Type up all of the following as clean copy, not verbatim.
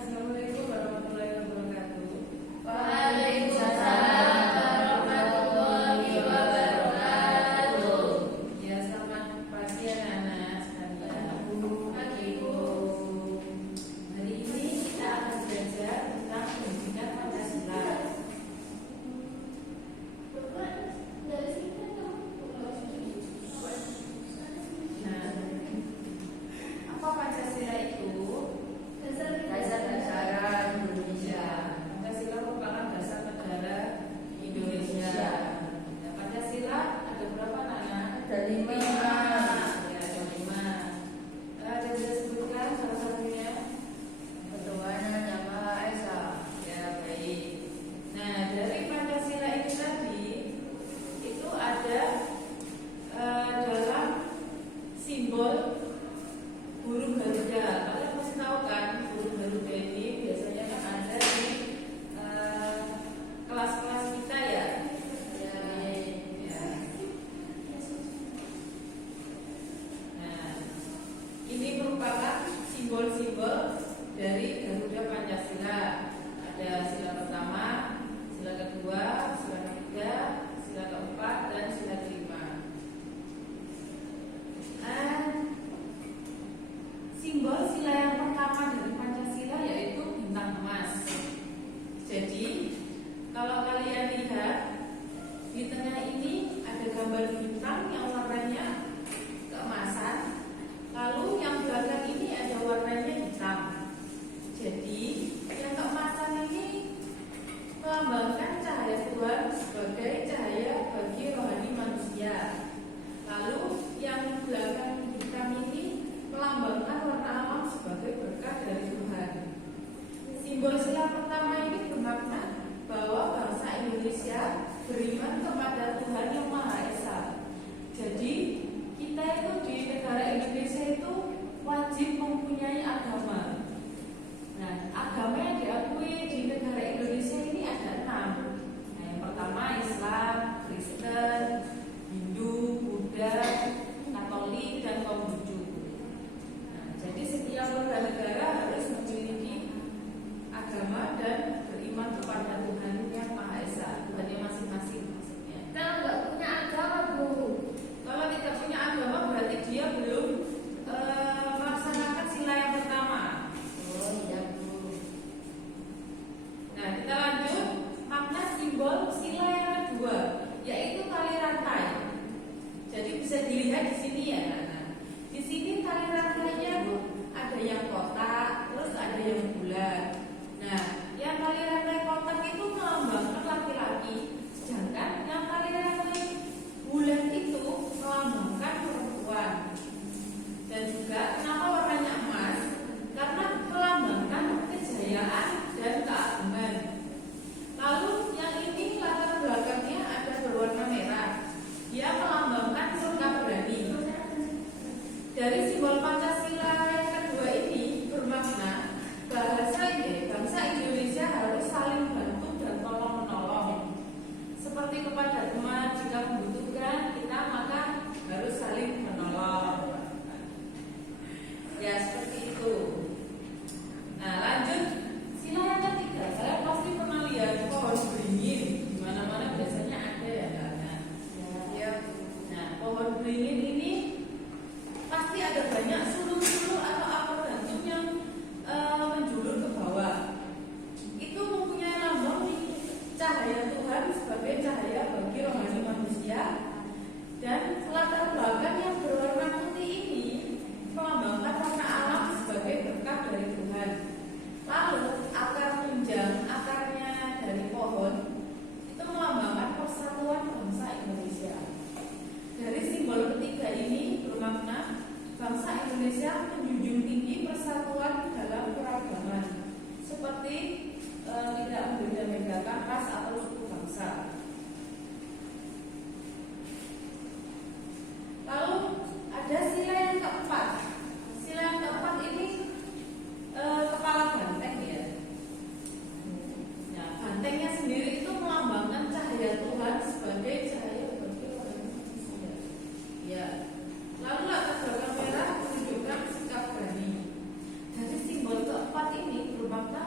Assalamualaikum warahmatullahi wabarakatuh. Waalaikumsalam warahmatullahi wabarakatuh. Ya, selamat pagi anak-anak sekalian. Pagi, Bu. Hari ini kita akan belajar tentang pendidikan Pancasila. Nah, apa Pancasila itu? Dasar negara Indonesia. Pancasila merupakan dasar negara Indonesia. Nah, Pancasila ada berapa anak? Ada 5. Ya, ada 5. Ada yang bisa sebutkan salah satunya? Ketuhanan Yang Maha Esa. Ya, baik. Nah, dari Pancasila ini tadi itu ada dalam simbol burung Garuda. Kalian pasti tahu kan burung Garuda ini biasanya kan ada di kelas-kelas kita ya. Ya. Ya. Nah, ini merupakan simbol-simbol dari Garuda Pancasila. Ada sila pertama, sila kedua, sila ketiga, sila keempat, dan sila kelima. Simbol sila yang pertama dari Pancasila yaitu bintang emas. Jadi, kalau kalian lihat di tengah ini ada gambar bintang yang warnanya keemasan, lalu yang belakang ini ada warnanya hitam. Jadi, yang keemasan ini melambangkan cahaya Tuhan sebagai cahaya bagi rohani manusia. Lalu yang belakang hitam ini melambangkan warna alam sebagai berkat dari Tuhan. Simbol sila pertama ini bermakna bahwa bangsa Indonesia beriman kepada Tuhan Yang Maha Esa. Jadi kita itu di negara Indonesia itu wajib mempunyai agama. Nah, agama yang diakui di negara Indonesia ini ada 6. Nah, yang pertama Islam, Kristen, Hindu, Buddha, Katolik, dan Konghucu. Nah, jadi setiap warga negara harus memiliki agama dan beriman kepada Tuhan Yang Maha Esa, Tuhannya masing-masing maksudnya. Kalau nggak punya agama, Bu. Kalau tidak punya agama berarti dia belum melaksanakan sila yang pertama. Oh iya, Bu. Nah, kita lanjut makna simbol sila yang kedua, yaitu tali rantai. Jadi bisa dilihat di sini ya, Nana. Di sini tali rantainya ada yang kotak, terus ada yang bulat. Nah, yang tali rantai kotak itu melambangkan laki-laki, sedangkan yang tali rantai bulat itu melambangkan perempuan. Dan juga kenapa warnanya emas? Karena melambangkan kejayaan dan keagungan. Lalu yang ini latar belakangnya ada berwarna merah. Dia melambangkan surga berani. Dari simbol Pancasila yang kedua ini bermakna bangsa Indonesia harus saling bantu dan tolong menolong. Seperti kepada teman jika membutuhkan kita maka harus saling menolong. Ya, seperti itu. Nah, lanjut sila yang ketiga. Saya pasti pernah lihat pohon beringin di mana-mana biasanya ada ya, kan? Ya. Nah, pohon beringin ini pasti ada banyak sulur-sulur atau akar gantung yang menjulur ke bawah. Itu mempunyai lambang cahaya Tuhan sebagai cahaya bagi rohani manusia. Dan latar belakang yang berwarna putih ini melambangkan warna alam sebagai berkat dari Tuhan. Lalu akar tunjang, akarnya dari pohon itu melambangkan persatuan bangsa Indonesia. Dari simbol ketiga ini bermakna bangsa Indonesia menjunjung tinggi persatuan dalam keragaman, seperti tidak membeda-bedakan ras atau suku bangsa. Lalu ada sila yang keempat. Sila yang keempat ini kepala banteng ya. Nah, bantengnya sendiri itu melambangkan cahaya Tuhan sebagai cahaya bagi orang manusia. Ya. Lalu latar belakang merah menunjukkan sikap berani. Dari simbol keempat ini bermakna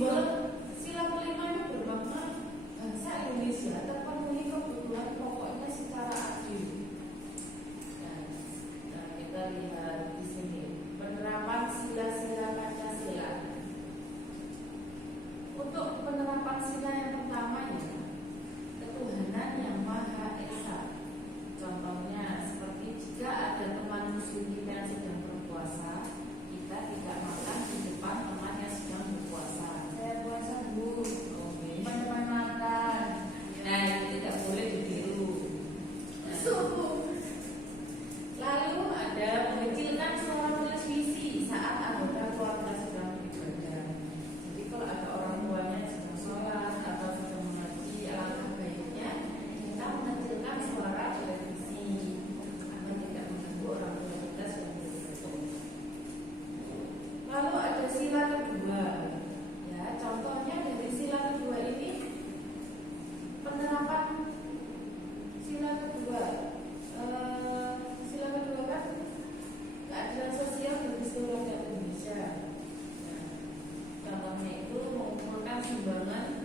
Simbol sila kelima itu bermakna bangsa Indonesia terpenuhi kebutuhan pokoknya secara adil. Nah, kita lihat di sini penerapan sila-sila Pancasila. Untuk penerapan sila yang pertama ya, ketuhanan yang Maha Esa. Contohnya seperti jika ada teman muslim kita yang sedang berpuasa, kita tidak makan di depan teman yang sedang berpuasa. Saya puasa Bu. Oke. Teman-teman makan. Nah, itu tidak boleh ditiru. Lalu ada mengecilkan suara televisi saat anggota keluarga sedang beribadah. Jadi kalau ada orang tuanya sedang sholat atau sedang mengaji, alangkah baiknya kita mengecilkan suara televisi agar tidak mengganggu orang tua kita sedang beribadah. Lalu ada sila kedua. Ya, contohnya dari sila kedua ini penerapan sila kedua. Sila kedua kan keadilan sosial bagi seluruh rakyat Indonesia. Nah, contohnya itu mengumpulkan sumbangan